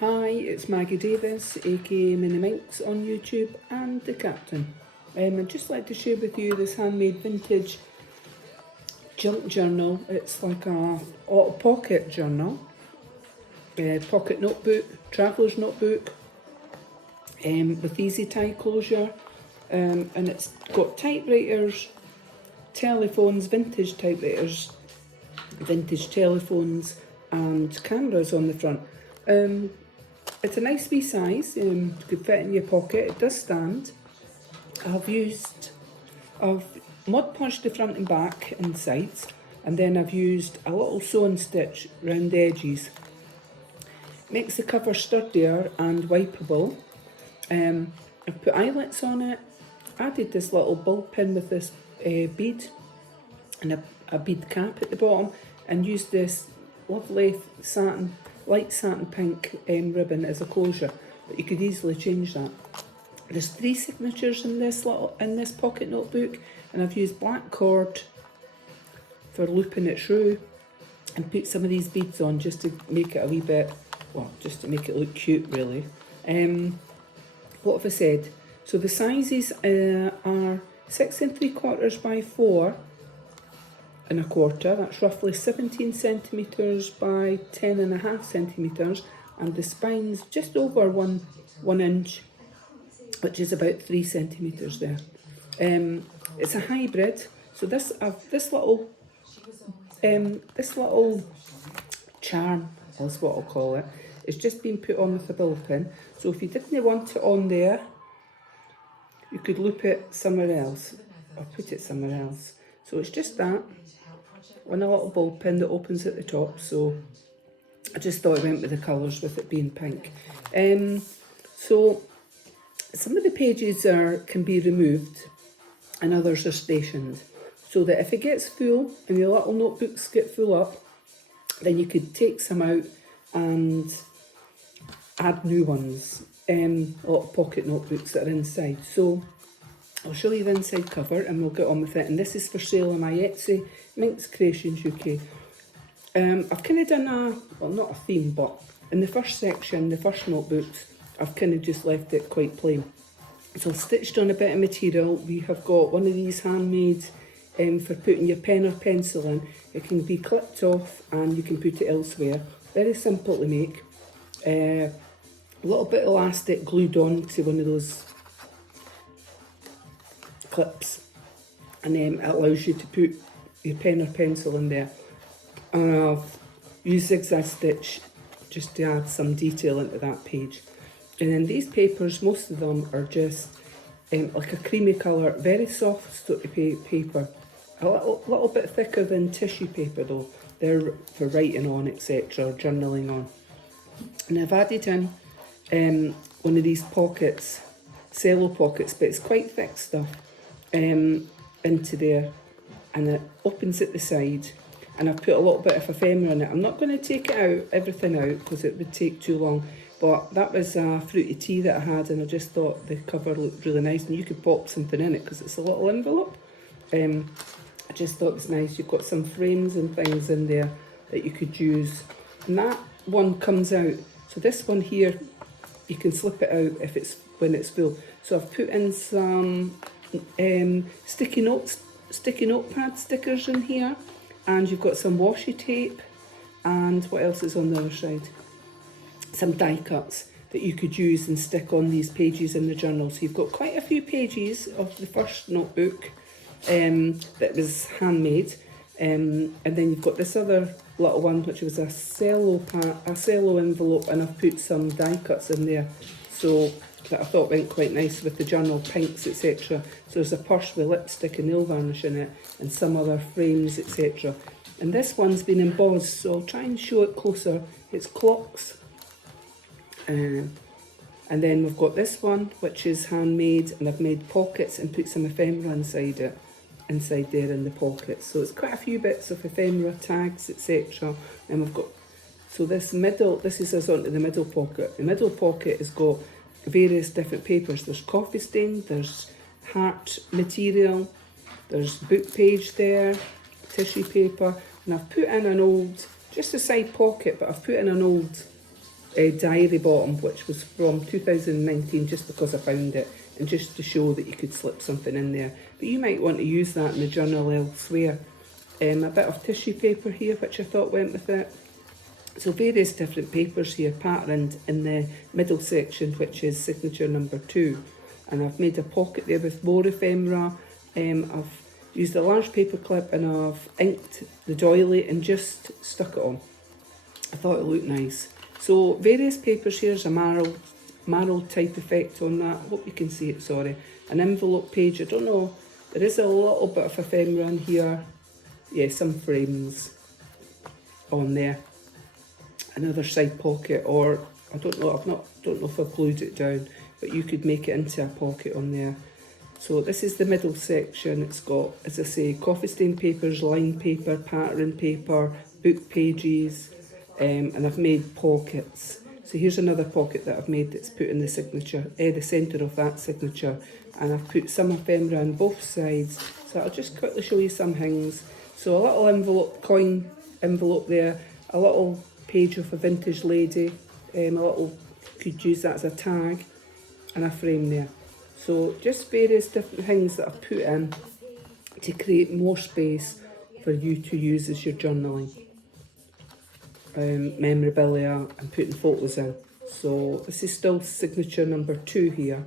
Hi, it's Maggie Davis, aka Mini Minx on YouTube and the Captain. I'd just like to share with you this handmade vintage junk journal. It's like a pocket journal, pocket notebook, traveller's notebook, with easy tie closure, and it's got typewriters, telephones, vintage typewriters, vintage telephones and cameras on the front. It's a nice wee size, you could fit in your pocket, it does stand. I've Mod Podged the front and back and sides, and then I've used a little sew stitch round the edges. Makes the cover sturdier and wipeable. I've put eyelets on it, added this little ball pin with this bead and a bead cap at the bottom, and used this lovely light satin pink ribbon as a closure, but you could easily change that. There's 3 signatures in this pocket notebook, and I've used black cord for looping it through and put some of these beads on just to make it a wee bit, well, just to make it look cute really. What have I said? So the sizes are 6 3/4 by 4 1/4, that's roughly 17 centimetres by 10.5 centimetres, and the spine's just over one inch, which is about 3 centimetres there. It's a hybrid, so this little charm is what I'll call it. It's just been put on with a bill pin, so if you didn't want it on there, you could loop it somewhere else or put it somewhere else. So it's just that, on a little ball pin that opens at the top, so I just thought I went with the colours with it being pink. So some of the pages can be removed and others are stationed, so that if it gets full and your little notebooks get full up, then you could take some out and add new ones, little pocket notebooks that are inside. So I'll show you the inside cover and we'll get on with it. And this is for sale on my Etsy, MinxCreationsUK. I've kind of done not a theme, but in the first section, the first notebooks, I've kind of just left it quite plain. So I've stitched on a bit of material. We have got one of these handmade for putting your pen or pencil in. It can be clipped off and you can put it elsewhere. Very simple to make. A little bit of elastic glued on to one of those clips, and then it allows you to put your pen or pencil in there. And I've used zigzag stitch just to add some detail into that page. And then these papers, most of them are just like a creamy colour, very soft sort of paper, a little bit thicker than tissue paper though. They're for writing on, etc., or journaling on. And I've added in one of these pockets, cello pockets, but it's quite thick stuff, into there, and it opens at the side, and I've put a little bit of ephemera in it. I'm not going to take it out, everything out, because it would take too long, but that was a fruity tea that I had, and I just thought the cover looked really nice, and you could pop something in it because it's a little envelope. I just thought it was nice. You've got some frames and things in there that you could use, and that one comes out. So this one here, you can slip it out when it's full. So I've put in some sticky notepad stickers in here, and you've got some washi tape, and what else is on the other side? Some die cuts that you could use and stick on these pages in the journal. So you've got quite a few pages of the first notebook that was handmade, and then you've got this other little one which was a cello envelope, and I've put some die cuts in there, so that I thought went quite nice with the journal pinks, etc. So there's a purse with lipstick and nail varnish in it, and some other frames, etc. And this one's been embossed, so I'll try and show it closer. It's clocks, and then we've got this one which is handmade, and I've made pockets and put some ephemera inside there in the pockets. So it's quite a few bits of ephemera, tags, etc. And we've got, so this is us onto the middle pocket. The middle pocket has got various different papers. There's coffee stain, there's heart material, there's book page there, tissue paper, and I've put in an old, just a side pocket, but I've put in an old diary bottom, which was from 2019, just because I found it, and just to show that you could slip something in there. But you might want to use that in the journal elsewhere. A bit of tissue paper here, which I thought went with it. So various different papers here patterned in the middle section, which is signature number 2. And I've made a pocket there with more ephemera. I've used a large paper clip and I've inked the doily and just stuck it on. I thought it looked nice. So various papers here. There's a marl type effect on that. Hope you can see it, sorry. An envelope page. I don't know. There is a little bit of ephemera in here. Yeah, some frames on there. Another side pocket, or I don't know. Don't know if I've glued it down, but you could make it into a pocket on there. So this is the middle section. It's got, as I say, coffee stain papers, line paper, pattern paper, book pages, and I've made pockets. So here's another pocket that I've made that's put in the signature, the centre of that signature, and I've put some ephemera on both sides. So I'll just quickly show you some things. So a little envelope, coin envelope there, a little page of a vintage lady, a little, could use that as a tag, and a frame there. So just various different things that I've put in to create more space for you to use as you're journaling. Memorabilia and putting photos in. So this is still signature number 2 here.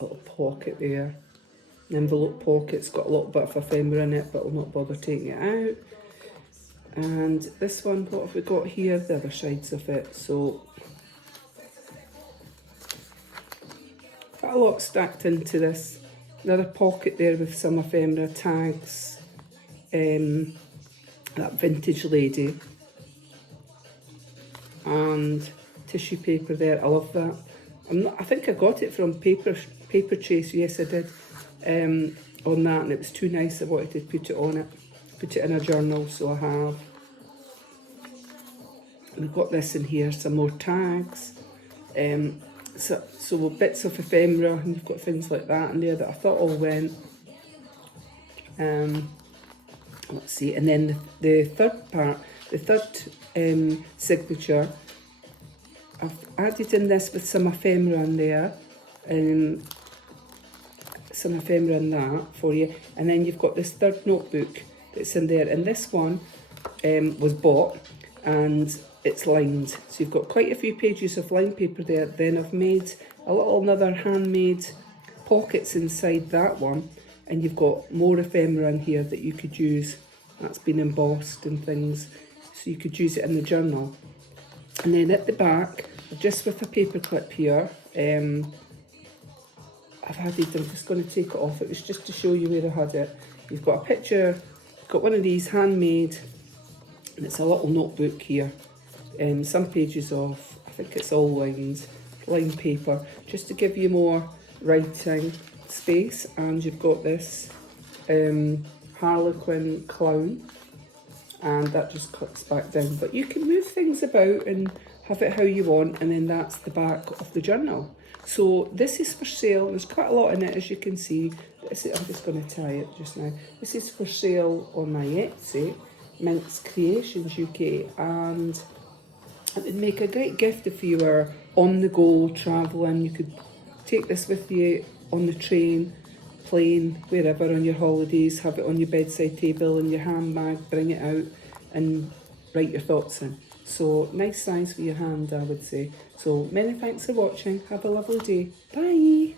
A little pocket there. An envelope pocket's got a little bit of ephemera in it, but I'll not bother taking it out. And this one, what have we got here? The other sides of it. So quite a lot stacked into this. Another pocket there with some ephemera tags. That vintage lady. And tissue paper there. I love that. I think I got it from Paper Chase. Yes, I did. On that, and it was too nice. I wanted to put it on it. Put it in a journal, so I have. We've got this in here, some more tags. So bits of ephemera, and you've got things like that in there that I thought all went. Let's see, and then the third part, the third signature, I've added in this with some ephemera in there. Some ephemera in that for you, and then you've got this third notebook that's in there, and this one was bought and it's lined, so you've got quite a few pages of lined paper there. Then I've made another handmade pockets inside that one, and you've got more ephemera in here that you could use. That's been embossed and things, so you could use it in the journal. And then at the back, just with a paper clip here, I've added, I'm just going to take it off, it was just to show you where I had it. You've got a picture, you've got one of these handmade, and it's a little notebook here. Some pages of, I think it's all lined paper, just to give you more writing space. And you've got this Harlequin clown, and that just clips back down. But you can move things about and have it how you want, and then that's the back of the journal. So this is for sale. There's quite a lot in it, as you can see. I'm just going to tie it just now. This is for sale on my Etsy, MinxCreationsUK, and it would make a great gift if you were on the go, travelling. You could take this with you on the train, plane, wherever on your holidays, have it on your bedside table, in your handbag, bring it out and write your thoughts in. So nice size for your hand, I would say. So many thanks for watching. Have a lovely day. Bye.